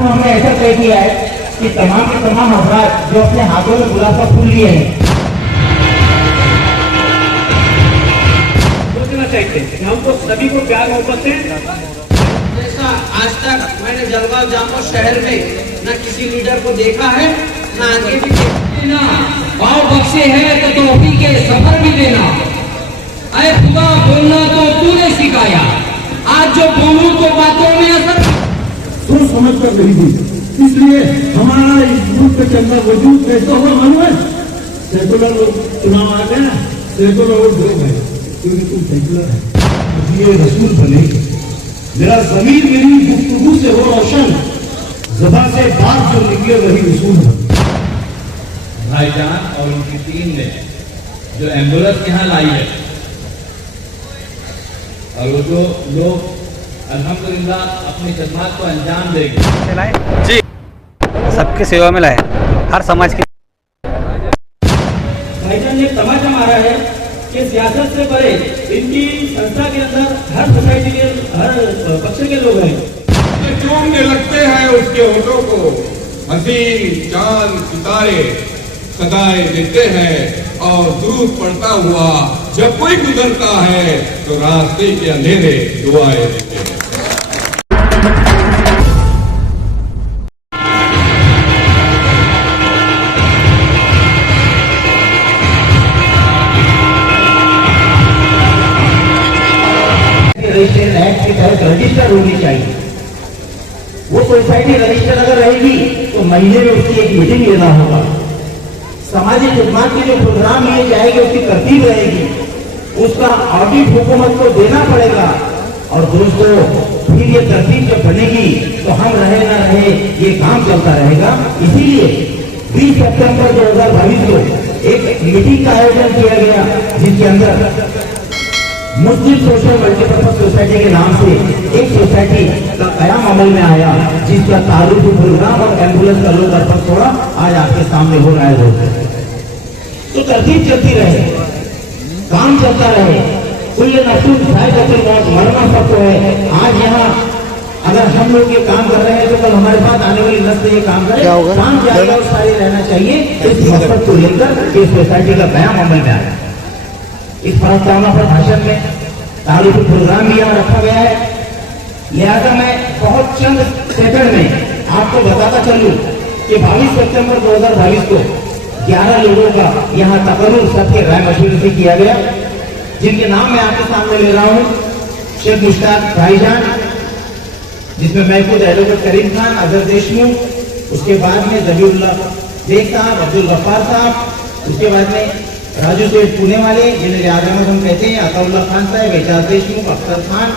तो हमने ऐसा तय किया है कि तमाम के तमाम अफराद जो अपने हाथों में गुलाब का फूल लिए हैं, सोचना चाहिए हमको सभी को प्यार मोहब्बत से। जैसा आज तक मैंने जलगांव जामो शहर में न किसी लीडर को देखा है, न आगे भी देना। भाव बख्शे है तो तौफीक के सफर भी देना। अरे खुदा बोलना तो तूने सिखाया, आज जो बोलूं तो बातों में असर सोच समझ कर नहीं दी। इसलिए हमारा इस मुल्क के अंदर वजूद कैसा हुआ मालूम है? सेकुलर लोग चुनाव आ गए, सेकुलर वोट दे गए क्योंकि तुम सेकुलर है। ये रसूल बने, मेरा जमीन मेरी गुफ्तगू से हो रोशन, ज़बान से बात जो निकले वही रसूल है। भाईजान और उनकी टीम ने जो एम्बुलेंस यहाँ लाई है और वो जो लोग अल्हम्दुलिल्लाह अपनी खिदमत को अंजाम देंगे जी, सबकी सेवा में लाए, हर समाज की। भाईजान ने तमाचा मारा है कि सियासत से परे इनकी संस्था के अंदर हर सोसाइटी के हर पक्ष के लोग हैं। चूमने लगते हैं उसके होठों को, हसीन चांद सितारे सदाएं देते हैं और दुरूद पड़ता हुआ जब कोई गुजरता है तो रास्ते के अंधेरे दुआएं देते हैं। रजिस्ट्रेशन एक्ट के तहत रजिस्टर होनी चाहिए। वो सोसाइटी रजिस्टर अगर रहेगी तो महीने में उसकी एक मीटिंग लेना होगा। सामाजिक खिदमत के जो प्रोग्राम लिए जाएंगे उसकी तरतीब रहेगी, उसका ऑडिट हुकूमत को देना पड़ेगा। और दोस्तों, फिर ये तरतीब जब बनेगी तो हम रहे ना रहे ये काम चलता रहेगा। इसीलिए 20 सितंबर 2022 को एक मीटिंग का आयोजन किया गया, जिसके अंदर मुस्लिम सोशल मल्टीपर्पज सोसाइटी के नाम से एक सोसाइटी का कयाम अमल में आया, जिसका तारुफ प्रोग्राम और एम्बुलेंस का लोग अर्पण थोड़ा आज आपके सामने हो रहा है दोस्तों। तो तरतीब चलती रहे, काम चलता रहे, कुल नसूस मरना सबको है। आज यहाँ अगर हम लोग ये काम कर रहे हैं तो कल हमारे पास आने वाली नस्ल ये काम करे, काम जाएगा और सारी रहना चाहिए। इस मकसद को लेकर इस सोसाइटी का कयाम अमल में आया। इस प्रस्तावना पर भाषण में तारीखी प्रोग्राम भी यहाँ रखा गया है। लिहाजा मैं बहुत चंद सेकंड में आपको बताता चलूं कि 22 सितंबर 2022 को 11 लोगों का यहाँ तकर्रुर सबके राय मशवरे से किया गया, जिनके नाम मैं आपके सामने ले रहा हूँ। शेख मुश्ताक भाईजान, जिसमें मैं खुद एडवोकेट करीम खान, अजहर देशमुख, उसके बाद में जबीउल्लाह शेख साहब, अब्दुल गफ्फार साहब, उसके बाद में राजू सेठ पुणे वाले जिन्हें आजम हम कहते हैं, अताउल्लाह खान साहब, एजाज देशमुख, अख्तर खान।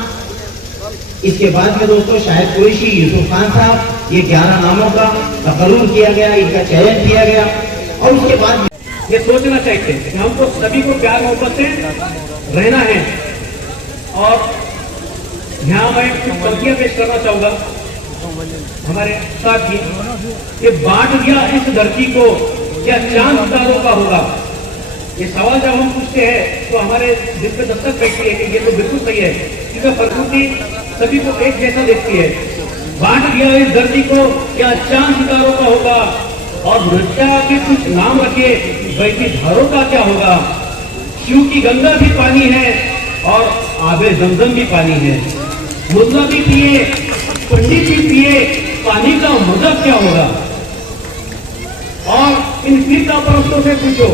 इसके बाद में दोस्तों शाहिद कुरैशी, यूसुफ खान साहब, ये 11 नामों का तकर्रुर किया गया, इनका चयन किया गया। और उसके बाद ये सोचना चाहिए कि हमको सभी को प्यार मोहब्बत से रहना है। और यहाँ मैं कुछ पंक्तियां पेश करना चाहूंगा हमारे साथ ही। ये बांट दिया इस धरती को, क्या चांद सितारों का होगा? ये सवाल जब हम पूछते हैं तो हमारे दिल पे दस्तक बैठती है कि ये तो बिल्कुल सही है, क्योंकि प्रकृति सभी को एक जैसा देखती है। बांट दिया इस धरती को, क्या चांद सितारों का होगा? और मृत्या के कुछ नाम रखे, बहती धारों का क्या होगा? शिव की गंगा भी पानी है और आबे जमजम भी पानी है। मुल्ला भी पिए, पंडित भी पिए, पानी का मजा क्या होगा? और इन फिरका परस्तों से पूछो,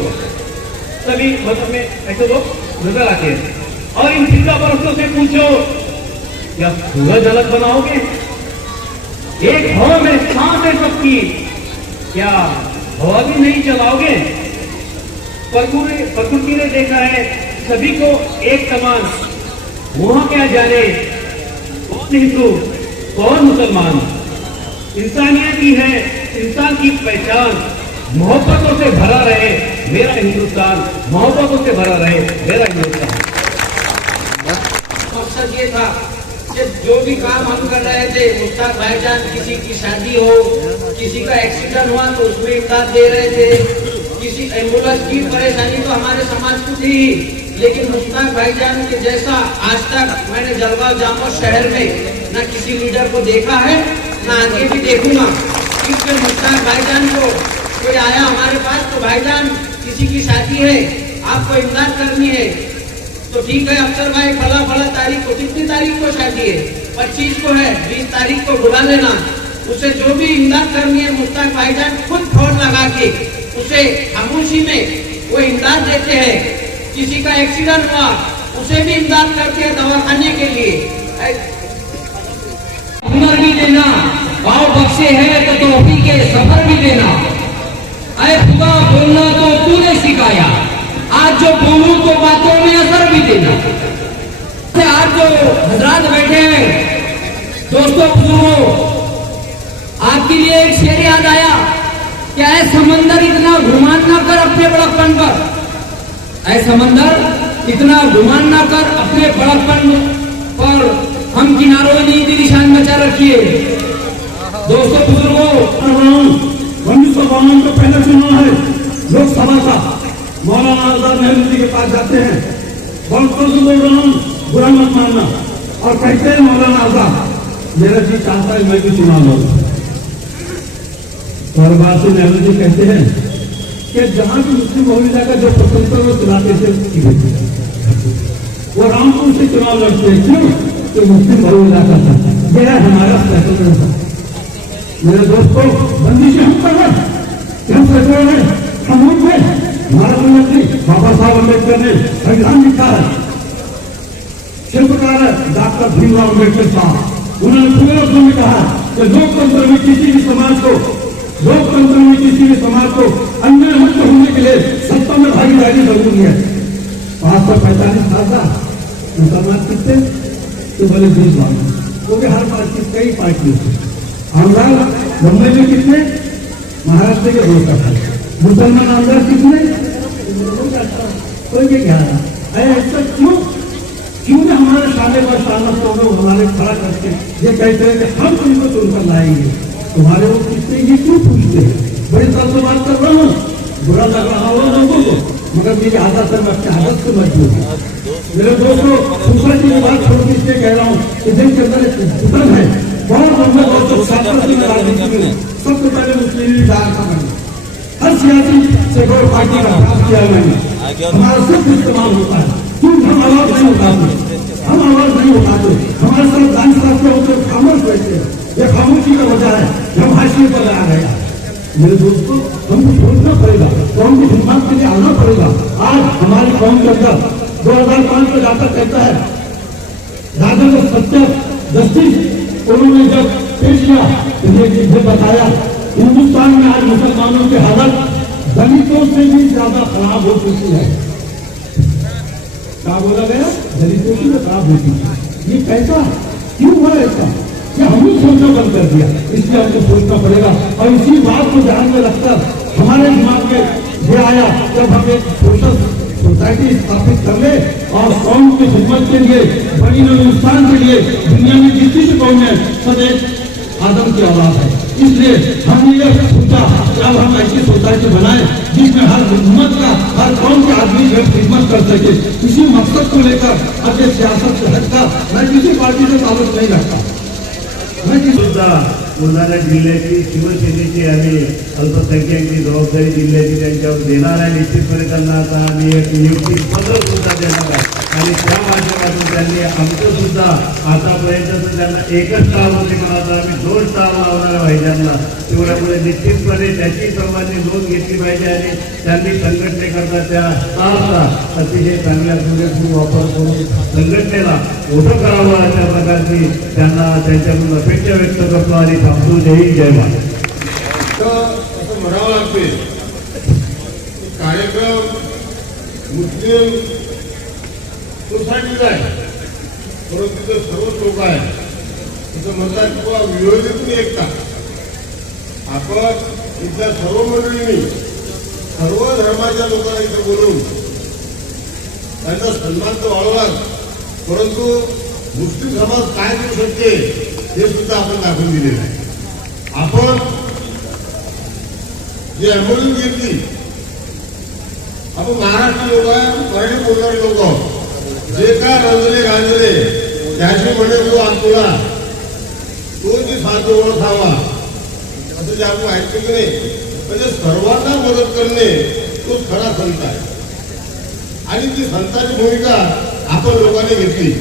सभी मतलब में ऐसे लोग नजर आते हैं, और इन फिरका परस्तों से पूछो, क्या सूरज अलग बनाओगे? एक हवा में सांस है सबकी, क्या हवा भी नहीं चलाओगे? प्रकृति ने देखा है सभी को एक समान, वहां क्या जाने कौन हिंदू कौन मुसलमान। इंसानियत ही है इंसान की पहचान, मोहब्बतों से भरा रहे मेरा हिंदुस्तान, मोहब्बतों से भरा रहे मेरा हिंदुस्तान। मकसद ये था कि जो भी काम हम कर रहे थे, मुश्ताक भाईजान किसी की शादी हो, किसी का एक्सीडेंट हुआ तो उसमें इमदाद दे रहे थे, किसी एम्बुलेंस की परेशानी तो हमारे समाज को थी, लेकिन मुश्ताक भाईजान के जैसा आज तक मैंने जलगांव जामो शहर में न किसी लीडर को देखा है, मैं आगे भी देखूंगा। क्योंकि मुश्ताक भाईजान को कोई आया हमारे पास तो भाईजान किसी की शादी है, आपको इमदाद करनी है, तो ठीक है अफसर भाई फला फला तारीख को, कितनी तारीख को शादी है, 25 को है, 20 तारीख को बुला लेना। उसे जो भी इमदाद करनी है मुश्ताक भाईजान खुद फोन लगा के उसे खामोशी में वो इमदाद देते हैं। किसी का एक्सीडेंट हुआ उसे भी इमदाद करते हैं दवाखाने के लिए। हुनर भी देना, पाव बख्शे है तो तौफीक के सफर भी देना। अरे खुदा बोलना तो तूने सिखाया, आज जो बोलूं तो बातों में असर भी देना। आज जो हजरात बैठे हैं दोस्तों बुजुर्गों, आपके लिए एक शेर याद आया, क्या है समंदर इतना घुमान ना कर अपने बड़कपन पर, ऐ समंदर इतना घुमान ना कर अपने बड़कपन पर, हम किनारों ने भी निशान बचा रखिए। दोस्तों बुजुर्गों, 1952 का पहला चुनाव है लोकसभा का, मौलाना आजाद नेहरू जी के पास जाते हैं, बहुत बोल रहा हूँ, बुरा मत मानना, और कहते हैं मौलाना आजाद मेरा जी चाहता है मैं भी चुनाव लड़ूं। और बात से नेहरू जी कहते हैं कि जहां भी मुस्लिम बहुविदा का जो स्वतंत्र वो चलाते थे वो रामपुर से चुनाव लड़ते हैं, क्यों? तो मुस्लिम बहुविदा का था, यह हमारा सेकुलर था। मेरे दोस्तों, बंदिशें हम पर है, हम सेकुलर है, हम उठ गए। हमारा प्रधानमंत्री बाबा साहब अम्बेडकर ने संविधान लिखा है, शिल्पकार डॉक्टर भीमराव अम्बेडकर साहब, उन्होंने पूरे रूप में कहा कि लोकतंत्र में किसी भी समाज को अन्य मुक्त होने के लिए सत्ता में भागीदारी जरूरी है। 545 साल का मुसलमान कितने तो बोले 20 लाख, क्योंकि हर पार्टी कई पार्टियों से आमदार बम्बई में कितने, महाराष्ट्र के 2 का, मुसलमान आमदार कितने, कोई भी 11। ऐसा क्यों? क्योंकि हमारे शाले व शानत को हमारे खड़ा करके ये कहते हैं कि हम तुमको चुनकर लाएंगे, तुम्हारे वो कितने ये क्यों पूछते हैं? बड़े साल से बात कर रहा हूँ, बुरा लग रहा हो लोगों को, मगर मेरी आदत है, मैं अपनी आदत से मजबूत। मेरे दोस्तों, सोसाइटी की बात छोड़ के इसलिए कह रहा हूँ कि दिन के अंदर एक उतन है, बहुत लंबे दोस्तों, राजनीति में सबसे पहले मुस्लिम लीग हर सियासी से कोई पार्टी का काम किया मैंने, हमारा सिर्फ इस्तेमाल होता है, क्यों? हम आवाज नहीं उठाते, हम आवाज नहीं उठाते, हमारे साथ दान साहब के होकर खामोश बैठते हैं, ये खामोशी का वजह है, हम हाशिए पर आ गया। मेरे दोस्तों, हमको सोचना पड़ेगा, कौम की हिम्मत के लिए आना पड़ेगा। आज हमारी कौम के अंदर 2005 में जाकर कहता है राजेंद्र सत्य जस्टिस, उन्होंने जब पेश किया ये बताया हिंदुस्तान में आज मुसलमानों की हालत दलितों से भी ज्यादा खराब हो चुकी है। क्या बोला गया? दलितों की खराब हो चुकी है। ये कैसा क्यों हुआ? ऐसा क्या हमने सोचना बंद कर दिया? इसलिए हमको सोचना पड़ेगा, और इसी बात को ध्यान में रखकर हमारे दिमाग में ये आया जब हम एक सोशल सोसाइटी स्थापित कर ले और कौम की खिदमत के लिए, बड़ी हिंदुस्तान के लिए, दुनिया में जितनी भी कौम है सब एक आदम की औलाद है। इसलिए हमने ये सोचा कि अब हम ऐसी सोसाइटी बनाए जिसमें हर उम्मत का, हर कौम के आदमी जो खिदमत कर सके। इसी मकसद को लेकर अपने सियासत से हटकर मैं किसी पार्टी से ताल्लुक नहीं रखता। सुद्धा बुलढाणा जिल्ह्याची शिवसेनेची आणि अल्पसंख्याकांची जबाबदारी जिल्ह्याची त्यांच्यावर देणार आहे। निश्चितपणे त्यांना आता आम्ही एक नियुक्ती पत्र सुद्धा देणार आहे, आणि त्या माध्यमातून त्यांनी आमचं सुद्धा आतापर्यंत त्यांना एकच स्टार होते, पण आता आम्ही 2 स्टार लावणार आहे भाईजांना। तेवढ्यामुळे निश्चितपणे त्याची सर्वांनी नोंद घेतली पाहिजे, आणि त्यांनी संघटनेकरता त्या स्टारचा अतिशय चांगल्या पुरेपूर वापर करून संघटनेला मोठं करावं अशा प्रकारची त्यांना त्यांच्याकडून अपेक्षा व्यक्त करतो आणि थांबतो। जय हिंद, जय महाराष्ट्र। असं म्हणावं लागते, कार्यक्रम मुस्लिम सोसायटीचा आहे, परंतु तिथं सर्वच लोक आहेत, तिथं म्हणतात किंवा विरोधीतून एकता। आपण इथल्या सर्व मंडळींनी सर्व धर्माच्या लोकांना इथं बोलवून त्यांचा सन्मान तर वाढवलाच, परंतु मुस्लिम समाज काय करू शकते हे सुद्धा आपण दाखवून दिलेलं आहे। आपण जी ॲम्ब्युलन्स घेतली, आपण महाराष्ट्र लोक आहे, मराठी बोलणारे लोक आहोत, जे काय रंजले गांजले त्याशी म्हणे जो आमतुला तो जी सर्वांची ओळख व्हावा असं जे आपण ऐकतो की नाही, म्हणजे सर्वांना मदत करणे तोच खरा संत आहे. आणि ती संतांची भूमिका आपण लोकांनी घेतली.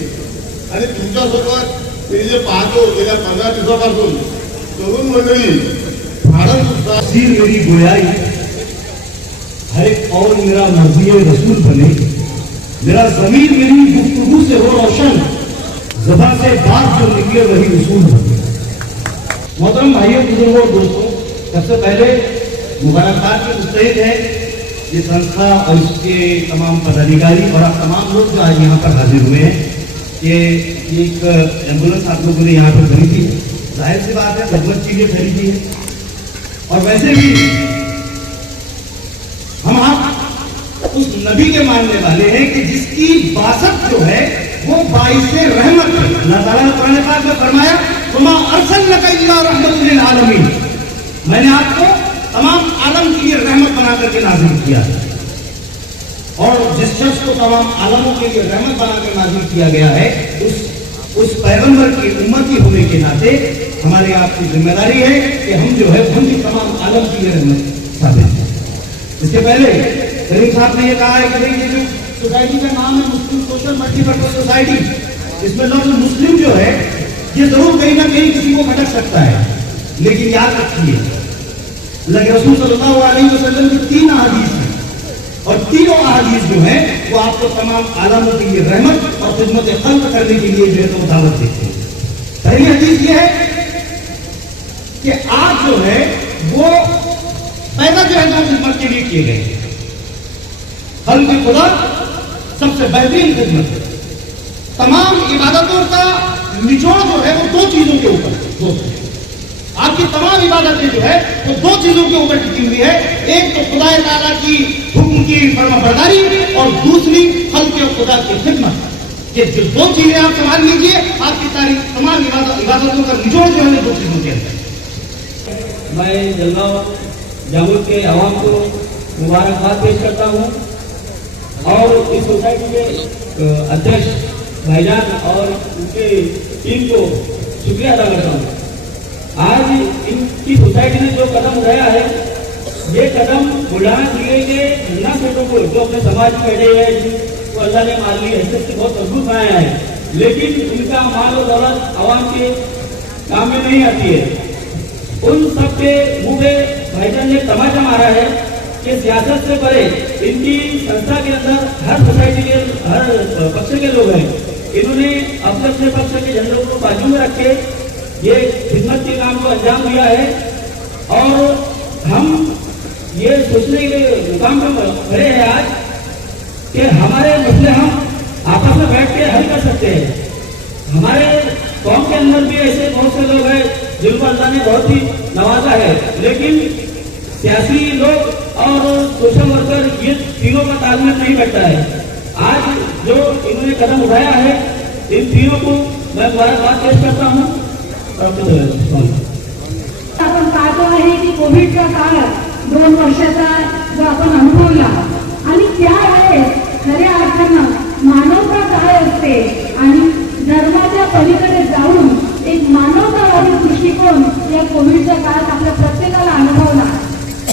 आणि तुमच्यासोबत मी जे पाहतो गेल्या 15 दिवसापासून तरुण मंडळी फारच उत्साह. सीर मेरी गोयाई हर एक और मेरा मर्जी रसूल बने, मेरा जमीर मेरी गुफ्तगू से हो रोशन, ज़बान से बात जो निकले वही उसूल बने. मोहतरम भाइयों बुजुर्गों और दोस्तों, सबसे पहले मुबारकबाद की मुस्तहिक है ये संस्था और इसके तमाम पदाधिकारी और आप तमाम लोग जो आज यहाँ पर हाजिर हुए हैं. कि एक एम्बुलेंस आप लोगों ने यहाँ पर खरीदी, जाहिर सी बात है खदमत के लिए खरीदी है. और वैसे भी हम आप उस नबी के मानने वाले हैं कि जिसकी बासत जो है वो बाइसे रहमत है. अल्लाह ताला ने कुरान पाक में फरमाया, वमा अरसलनका इल्ला रहमतुल लिल आलमीन, मैंने आपको तमाम आलम के लिए रहमत बना करके नाजिल किया. और जिस शख्स को तमाम आलमों के लिए रहमत बनाकर नाजिल किया गया है, उस पैगंबर की उम्मती होने के नाते हमारे आपकी जिम्मेदारी है कि हम जो है उनकी तमाम आलम की रहमत साबित है. इसके पहले करीम साहब ने ये कहा है कि भाई ये जो सोसाइटी का नाम है मुस्लिम सोशल मल्टीपर्पज सोसाइटी, इसमें लफ्ज मुस्लिम जो है ये जरूर कहीं ना कहीं किसी को भटक सकता है. लेकिन याद रखिए अल्लाह के रसूल सल्लल्लाहु अलैहि वसल्लम की 3 अहादीस हैं और तीनों अहादीस जो है वो आपको तमाम आलमों के लिए रहमत और खिदमत खल्क करने के लिए जो है तो दावत देते हैं. पहली हदीस ये है कि आप जो है वो पैदा जो है तो खिदमत के लिए किए गए. खल्क खुदा सबसे बेहतरीन खिदमत है. तमाम इबादतों का निचोड़ जो है वो 2 चीजों के ऊपर, आपकी तमाम इबादतें जो है वो 2 चीजों के ऊपर टिकी हुई है. एक तो खुदा ताला की हुक्म की फरमाबरदारी और दूसरी खल्क खुदा की खिदमत. ये जो 2 चीजें आप संभाल लीजिए, आपकी तमाम इबादतों का निचोड़ जो है 2 चीजों के अंदर. मैं जलगांव जामुन के आवाम को मुबारकबाद पेश करता हूँ और इस सोसाइटी के अध्यक्ष भाईजान और उनके टीम को शुक्रिया अदा करता हूँ. आज इनकी सोसाइटी ने जो कदम उठाया है, ये कदम बुलढाना जिले के अन्ना सेठों को जो अपने समाज में बैठे हुए हैं, तो अल्लाह ने मान ली हैसियत से बहुत मजबूत बनाया है. लेकिन उनका माल और दौलत आवाम के काम में नहीं आती है. उन सबके मुंह पे भाईजान ने तमाचा मारा है कि सियासत से परे इनकी संस्था के अंदर हर सोसाइटी के हर पक्ष के लोग हैं. इन्होंने अपने अपने पक्ष के झंडों को बाजू में रखे ये खिदमत के काम को अंजाम दिया है. और हम ये सोचने के मुकाम पर खड़े हैं आज कि हमारे मसले हम आपस में बैठ के हल कर सकते हैं. हमारे कौम के अंदर भी ऐसे बहुत से लोग हैं जिनको अल्लाह ने बहुत ही नवाजा है, लेकिन सियासी लोग और सोशल वर्कर ये तीनों का तालमेल नहीं बैठता है. आज जो इन्होंने कदम उठाया है, इन तीनों को मैं मुबारकबाद पेश करता हूँ. आपण पाहतो आहे की कोविडच्या काळात 2 वर्षाचा जो आपण अनुभवला आणि त्यावेळेस खऱ्या अर्थानं मानवता काय असते आणि धर्माच्या पलीकडे जाऊन एक मानवतावादी दृष्टिकोन या कोविडच्या काळात आपल्या प्रत्येकाला अनुभवला.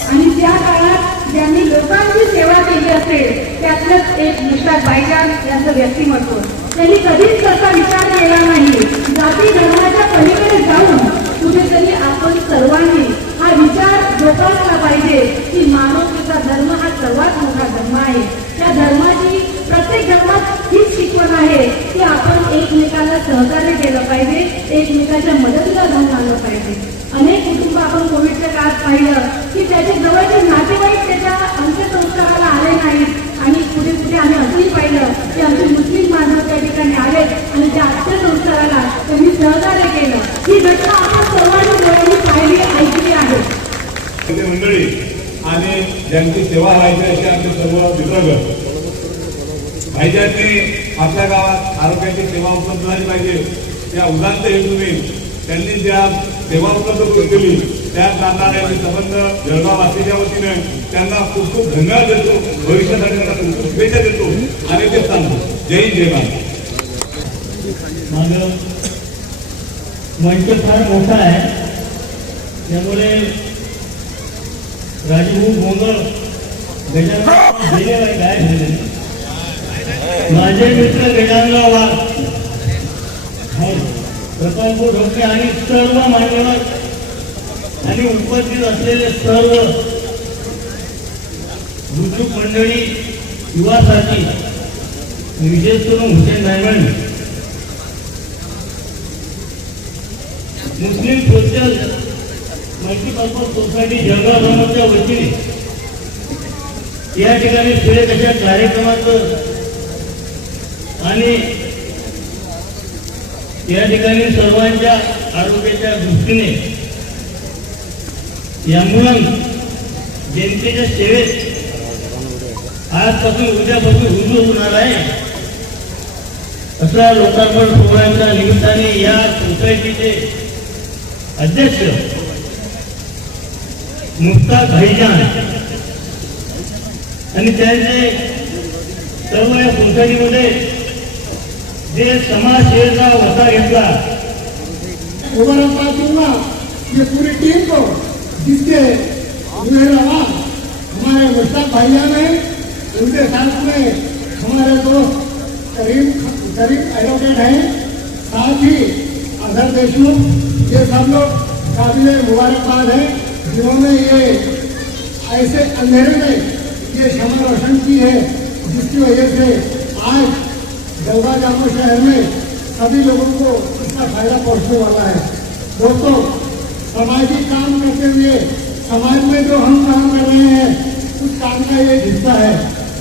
आणि त्या काळात ज्यांनी लोकांची सेवा केली असेल त्यातलंच एक मुश्ताक भाईजान यांचं व्यक्तिमत्व. त्यांनी कधीच तसा विचार केला नाही. जाती धर्माच्या पलीकडे जाऊन कुठेतरी आपण सर्वांनी हा विचार जोपासला पाहिजे की मानवतेचा धर्म हा सर्वात मोठा धर्म आहे. त्या धर्माची प्रत्येक धर्मात हीच शिकवण आहे की आपण एकमेकांना सहकार्य केलं पाहिजे, एकमेकांच्या मदतीला धावून आलं पाहिजे. अनेक कुटुंब आपण कोविडच्या काळात पाहिलं की त्याचे जवळचे नातेवाईक त्याच्या अंत्यसंस्काराला आले नाहीत. आणि कुठे कुठे आम्ही असंही पाहिलं की आमचे मुस्लिम बांधव त्या ठिकाणी आलेत आणि त्या अंत्यसंस्काराला त्यांनी सहकार्य केलं. ही घटना आपण सर्वांनी डोळ्यांनी पाहिली ऐकली आहे. मंडळी आणि ज्यांची सेवा व्हायची असे आमचे सर्व मित्रगण, भाईजांनी आपल्या गावात आरोग्याची सेवा उपलब्ध झाली पाहिजे त्या उदात्त हेतूने त्यांनी ज्या सेवा उपलब्ध करून दिली त्या कारणाने मी संबंध जळगाव वासीच्या वतीने त्यांना खूप खूप धन्यवाद देतो. भविष्यासाठी त्यांना खूप खूप शुभेच्छा देतो आणि ते सांगतो. जय हिंद जय भारत. माझं मंच फार मोठा आहे त्यामुळे राजभाऊ गोंगळ गजानन गेले काय झाले माझे मित्र गजाननराव वाघ प्रकल्प ढोके आणि सर्व मान्यवर आणि उपस्थित असलेले सर्व बुजुर्ग मंडळी युवा साथी विशेष करून हुसेन डायमंड मुस्लिम सोशल मल्टीपर्पज सोसायटी जळगाव ग्रामाच्या वतीने या ठिकाणी सुरेख अशा कार्यक्रमाचं आणि या ठिकाणी सर्वांच्या आरोग्याच्या दृष्टीने ॲम्ब्युलन्स जनतेच्या सेवेत आजपासून उद्यापासून रुजू होणार आहे असा लोकार्पण सोहळ्याच्या निमित्ताने या सोसायटीचे अध्यक्ष मुफ्ताक भाईजान आणि त्यांचे सर्व या सोसायटीमध्ये जे समाजसेवेचा वसा घेतला मुबारकबाद दूंगा ये पूरी टीम को जिसके आवाज हमारे मुश्ताक भाईजान है उनके साथ में हमारे दोस्त करीम एडवोकेट हैं साथ ही अजहर देशमुख ये सब लोग काबिल मुबारकबाद हैं जिन्होंने ये ऐसे अंधेरे में ये क्षमा रोशन की है जिसकी वजह से आज जलगांव जामो शहर में सभी लोगों को इसका फायदा पहुंचने वाला है। दोस्तों, सामाजिक काम करते हुए समाज में जो हम काम कर रहे हैं उस काम का ये हिस्सा है।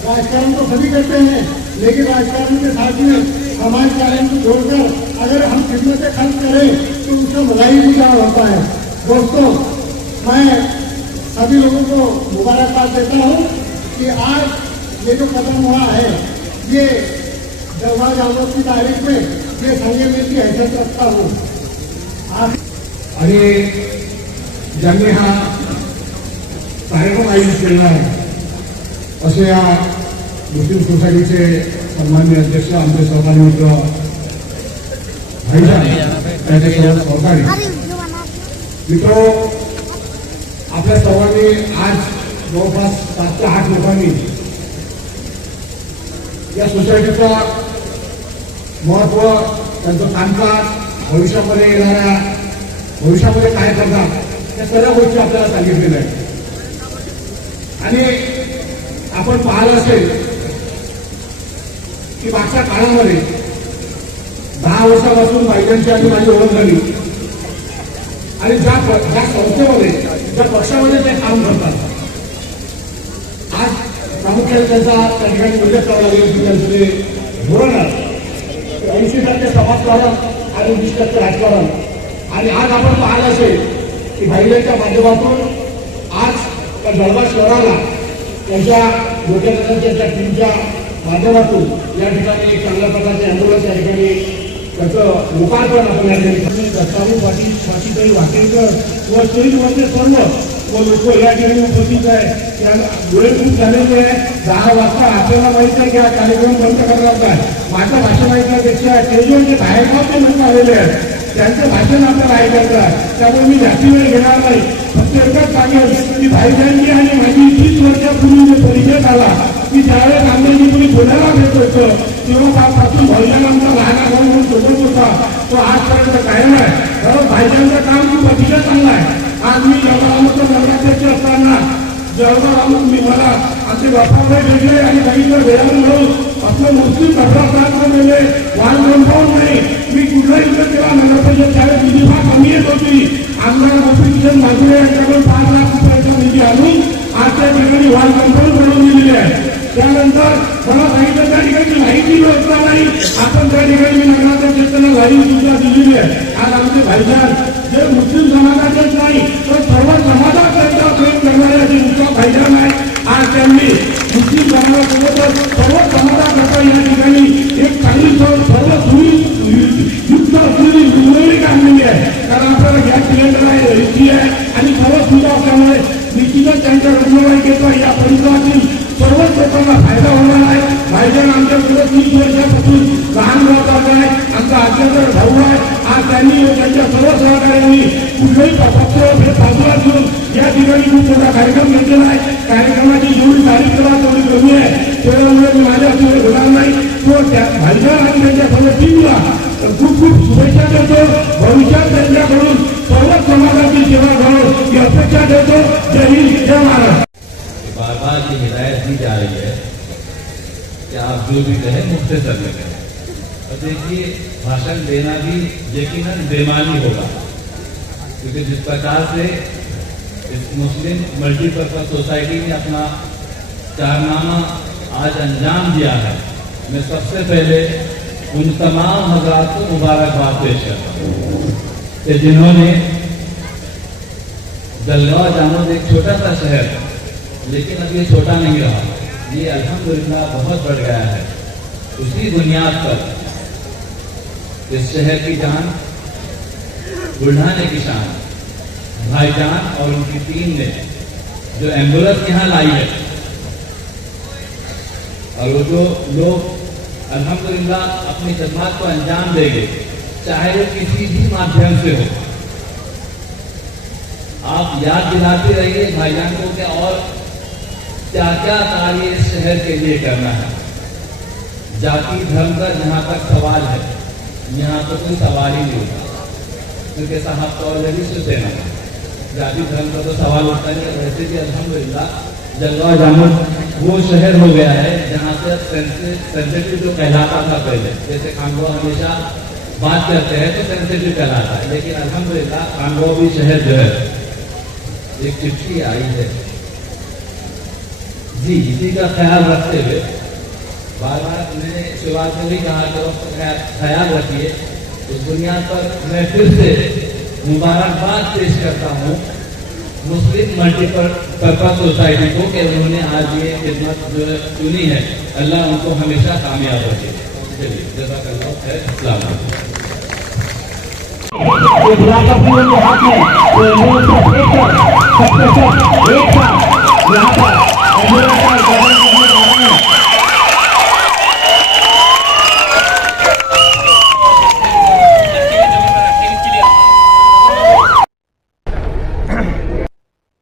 राजकारण तो सभी करते हैं, लेकिन राजकारण के साथ में समाज कार्य को जोड़कर अगर हम खिदमत खर्च करें तो उसका भलाई भी क्या होता है। दोस्तों, मैं सभी लोगों को मुबारकबाद देता हूँ कि आज ये जो कदम हुआ है ये जलगांव जामो की तारीख में ये संयम की हैसियत रखता हूँ। आणि ज्यांनी हा कार्यक्रम आयोजित केला आहे असे या मुस्लिम सोसायटीचे सन्माननीय अध्यक्ष आमचे सहकारी मित्र भाईजान त्यांचे सहकारी मित्र आपल्या सर्वांनी आज जवळपास 7 ते 8 लोकांनी या सोसायटीचा महत्व त्यांचं कामकाज भविष्यामध्ये काय करतात या सर्व गोष्टी आपल्याला सांगितलेल्या आहेत। आणि आपण पाहिलं असेल की मागच्या काळामध्ये 10 वर्षापासून भाईजानची आणि माझी ओळख झाली आणि ज्या संस्थेमध्ये ज्या पक्षामध्ये ते काम करतात आज प्रामुख्याने त्यांचा त्या ठिकाणी उल्लेख करावा लागेल की त्यांचे धोरण 80% समाजकारण आणि 20% राजकारण। आणि आज आपण पाहिलं असेल की भाईजानच्या माध्यमातून आज त्या जळगाव शहराला त्यांच्या लोकनेत्यांच्या टीमच्या माध्यमातून या ठिकाणी एक चांगल्या प्रकारचे ॲम्ब्युलन्स या ठिकाणी त्याचं लोकार्पण आपण या ठिकाणी दत्ताभाऊ पाटील स्वातीताई वाकेकर व स्टेजवरचे सर्व व लोक या ठिकाणी उपस्थित आहे। त्या वेळ खूप झालेली आहे, 10 वाजता आपल्याला माहिती आहे की हा कार्यक्रम बंद करणार आहे। माझं भाषण ऐकण्यापेक्षा स्टेजवरचे बाहेरगावचे लोक आलेले आहेत त्यांचं भाषण आपल्याला ऐकायचं आहे, त्यामुळे मी जास्ती वेळ घेणार नाही। फक्त एकच सांगेल की भाईजानजी आणि माझी 30 वर्षापूर्वी जो परिचय झाला की ज्यावेळेस आम्ही तुम्ही पुण्याला भेट होतो तेव्हापासून भाईजान आमचा लहान भाऊ म्हणून सोबत होता तो आजपर्यंत कायम आहे। कारण भाईजानचं काम खूप अतिशय चांगलं आहे। आज मी जळगावचं नगराध्यक्ष असताना जळगाव मी मला आमचे बाप्पाभाई भेटले आणि काही वेळानं मिळून आपलं मुस्लिम नगराध्यक्षांमध्ये वाल कंपाऊंड नाही मी कुठलाही उद्योग केला नगरपरिषद त्यावेळेस निधी फार कमी येत होती। आमदार गोपीकिशन माधुरे यांच्याकडून 5 लाख रुपयाचा निधी आणून आज त्या ठिकाणी वाल कंपाऊंड बनवून दिलेले आहे। त्यानंतर मला सांगितलं त्या ठिकाणी लाईटची व्यवस्था नाही, आपण त्या ठिकाणी नगराध्यक्षांना लाईट सुद्धा दिलेली आहे। आज आमचे भाईजान जे मुस्लिम समाजाचेच नाही तर सर्व समाजात त्यांचा प्रेम करणारे असे मुस्लिम भाईजान आहे। आज त्यांनी मुस्लिम समाजासोबतच सर्व समाजाकरता या ठिकाणी एक चांगली सर्व युक्त असलेली रुग्णवाहिका काढलेली आहे। कारण आपल्याला गॅस सिलेंडर आहे, एसी आहे आणि सर्व सुविधा असल्यामुळे निश्चितच त्यांच्या रुग्णवाहिकेचा या परिसरातील सर्वच लोकांना फायदा होणार आहे। भाईजान आमच्यासोबत 30 वर्षापासून लहान भाऊ आहे, आमचा आचार्य भाऊ आहे। आज त्यांनी त्यांच्या सर्व सहकार्यांनी कुठल्याही पक्षावर बाजूला घेऊन या ठिकाणी खूप मोठा कार्यक्रम घेतलेला आहे. कार्यक्रमाची जेवढी तारीख करा तेवढी कमी आहे. त्यामुळे मी माझ्या पुढे होणार नाही. तो त्या भाईजान आणि त्यांच्या सर्व टीमला खूप खूप शुभेच्छा देतो. भविष्यात त्यांच्याकडून सर्व समाजाची सेवा व्हावी ही अपेक्षा देतो. जय हिंद, जय महाराष्ट्र. बार बार की हिदायत दी जा रही है कि आप जो भी कहें मुख्तसर में कहें. और देखिए, भाषण देना भी यकीनन बेमानी होगा, क्योंकि जिस प्रकार से इस मुस्लिम मल्टीपर्पज सोसाइटी ने अपना कारनामा आज अंजाम दिया है, मैं सबसे पहले उन तमाम हजरात को मुबारकबाद पेश करता हूँ कि जिन्होंने जलगांव जामोद एक छोटा सा शहर, लेकिन अब ये छोटा नहीं रहा, ये अल्हम्दुलिल्लाह बहुत बढ़ गया है. उसी बुनियाद पर इस शहर की जान, बुढ़ाने की शान, भाईजान और उनकी टीम ने जो एम्बुलेंस यहाँ लाई है, और वो जो लोग अल्हम्दुलिल्लाह अपनी खदमात को अंजाम देंगे, चाहे वो किसी भी माध्यम से हो. आप याद दिलाते रहिए भाईजान को कि और क्या क्या कार्य इस शहर के लिए करना है. जाति धर्म का जहाँ तक सवाल है, यहाँ तो कोई सवाल ही नहीं होता, क्योंकि साहब तो ऑलरेडी शिवसेना है. जाति धर्म का तो सवाल होता नहीं. वैसे भी अल्हम्दुलिल्लाह जलगांव जामोद वो शहर हो गया है जहाँ से सेंसिटिव जो कहलाता था पहले, जैसे खानगांव हमेशा बात करते हैं तो सेंसिटिव कहलाता है, लेकिन अल्हम्दुलिल्लाह खानगांव भी शहर जो है, एक चिट्ठी आई है जी, इसी का ख्याल रखते हुए बार बार मैंने शुरुआत में भी कहा कि उसका ख्याल रखिए. उस बुनियाद पर मैं फिर से मुबारकबाद पेश करता हूँ मुस्लिम मल्टीपर्पज सोसाइटी को कि उन्होंने आज ये खिदमत जो चुनी है. अल्लाह उनको हमेशा कामयाब रखे. चलिए, जज़ाकल्लाह खैर. अस्सलाम वालेकुम.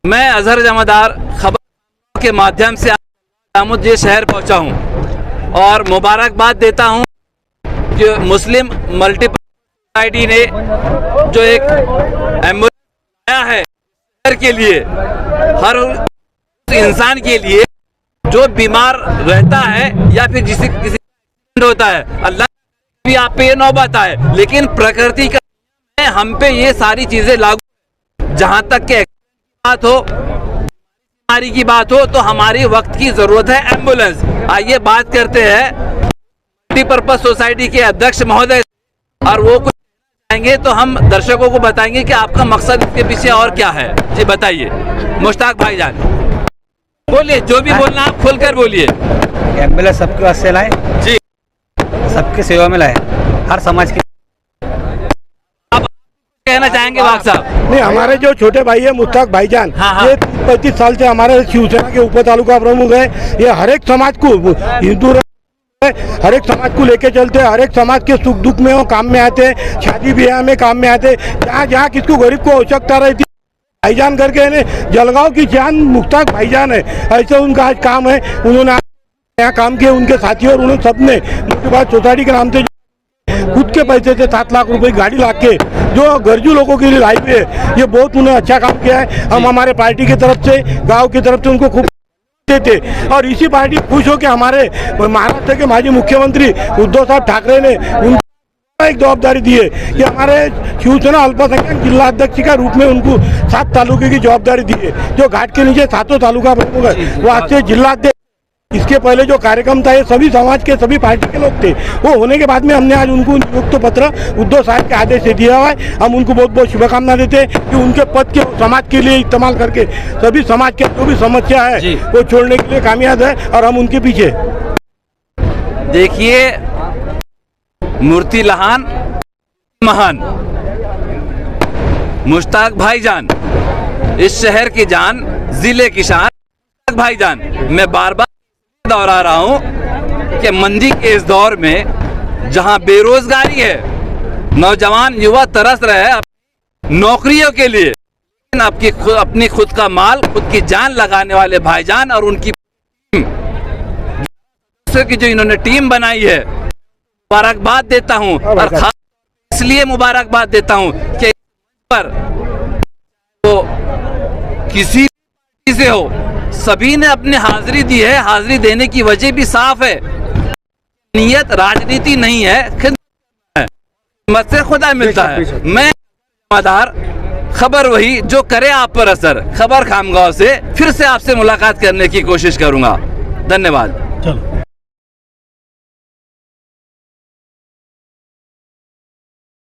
मैं अजहर जमादार खबर के माध्यम से जामोद ये शहर पहुंचा हूं और मुबारकबाद देता हूं कि मुस्लिम मल्टीपर्पज सोसाइटी ने जो एक एम्बुलेंस लाया है शहर के लिए, हर इंसान के लिए जो बीमार रहता है या फिर किसी होता है. अल्लाह भी आप पे नौबत आए, लेकिन प्रकृति का हम पे ये सारी चीजें लागू. जहां तक के बात हो, बीमारी की बात हो, तो हमारी वक्त की जरूरत है एम्बुलेंस. आइए बात करते हैं मल्टीपर्पज सोसाइटी के अध्यक्ष महोदय, और वो कुछ बताएंगे तो हम दर्शकों को बताएंगे कि आपका मकसद इसके पीछे और क्या है. जी बताइए मुश्ताक भाईजान, बोलिए, जो भी बोलना आप खुलकर बोलिए. एम्बुलेंस सबके वास्ते लाए जी, सबकी सेवा में लाए, हर समाज की. कहना चाहेंगे बाग साहब? नहीं, हमारे जो छोटे भाई है मुश्ताक भाईजान, ये 35 साल से हमारे शिवसेना के उप तालुका प्रमुख है. ये हर एक समाज को, हिंदू हर एक समाज को लेके चलते हैं. हर एक समाज के सुख दुख में वो काम में आते हैं, शादी ब्याह में काम में आते हैं. जहाँ जहाँ किसको गरीब को आवश्यकता रहती, भाईजान करके जलगांव की जान मुश्ताक भाईजान है. ऐसे उनका आज काम है. उन्होंने यहाँ काम किया, उनके साथी और उन्होंने सबने मुख्य सोसाइटी के नाम से खुद के पैसे से 7 लाख रुपए गाड़ी ला के जो गरजू लोगों के लिए लाई हुई है, ये बहुत उन्होंने अच्छा काम किया है. हम हमारे पार्टी की तरफ से, गांव की तरफ से उनको खूब थे, और इसी पार्टी खुश हो के हमारे महाराष्ट्र के माजी मुख्यमंत्री उद्धव साहब ठाकरे ने उनको एक जवाबदारी दी है कि हमारे शिवसेना अल्पसंख्यक जिला अध्यक्ष का रूप में उनको 7 तालुके की जवाबदारी दी है. जो घाट के नीचे 7 तालुका प्रमुख है, वो आज से जिला अध्यक्ष. इसके पहले जो कार्यक्रम था ये सभी समाज के, सभी पार्टी के लोग थे. वो होने के बाद में हमने आज उनको नियुक्त पत्र उद्धव साहब के आदेश से दिया हुआ है. हम उनको बहुत बहुत शुभकामना देते हैं कि उनके पद के समाज के लिए इस्तेमाल करके सभी समाज के जो भी समस्या है वो छोड़ने के लिए कामयाब है, और हम उनके पीछे. देखिए, मूर्ति लहान महान मुश्ताक भाईजान, इस शहर की जान, जिले की शान मुश्ताक भाईजान. मैं बार बार दोहरा रहा हूं कि मंदी के इस दौर में जहां बेरोजगारी है, नौजवान युवा तरस रहे हैं नौकरियों के लिए, लेकिन अपनी खुद का माल, खुद की जान लगाने वाले भाईजान और उनकी की जो इन्होंने टीम बनाई है, मुबारकबाद देता हूं। और खास इसलिए मुबारकबाद देता हूं कि पर वो किसी से हो, सभी ने अपनी हाजिरी दी है। हाजिरी देने की वजह भी साफ है, नियत राजनीति नहीं है, खिदमत है, मत से खुदा मिलता है। मैं जमादार, खबर वही जो करे आप पर असर, खबर खामगांव से फिर से आपसे मुलाकात करने की कोशिश करूंगा। धन्यवाद। चलो।